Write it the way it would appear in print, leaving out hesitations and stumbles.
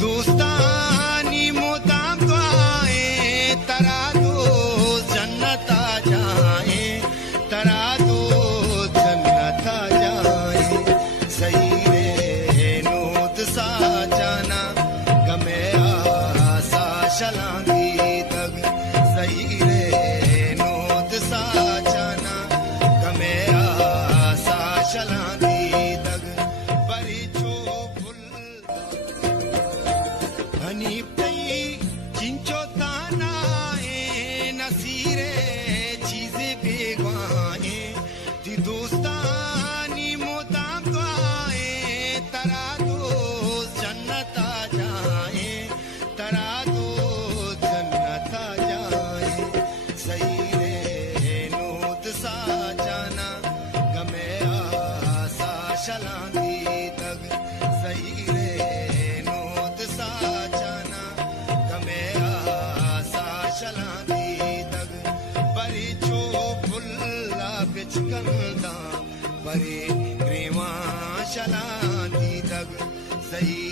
दोस्तानी मोदाम दुआए तरा दो जन्नत आ जाए, तरा दो जन्नत आ जाए। सही रे नोद सा जाना गमे आसा शलांगी तक, सही रे नोद सा जाना गमे आसा शलांगी तक। बरी छो फुल हनीपई चिंचो तानाए नसीरे चीजें बेगवाए ती दोस्तानी मोदाम दुआए तरा दो जन्नत आ जाए, तरा दो जन्नत आ जाए। सही रे नोद सा जाना गमे आसा शलांगी तक, सही रे नोद सा जाना गमे आसा शलांगी तक। बरी छो फुल्ला बिच कंदा परे प्रेमा शलांगी तक, सही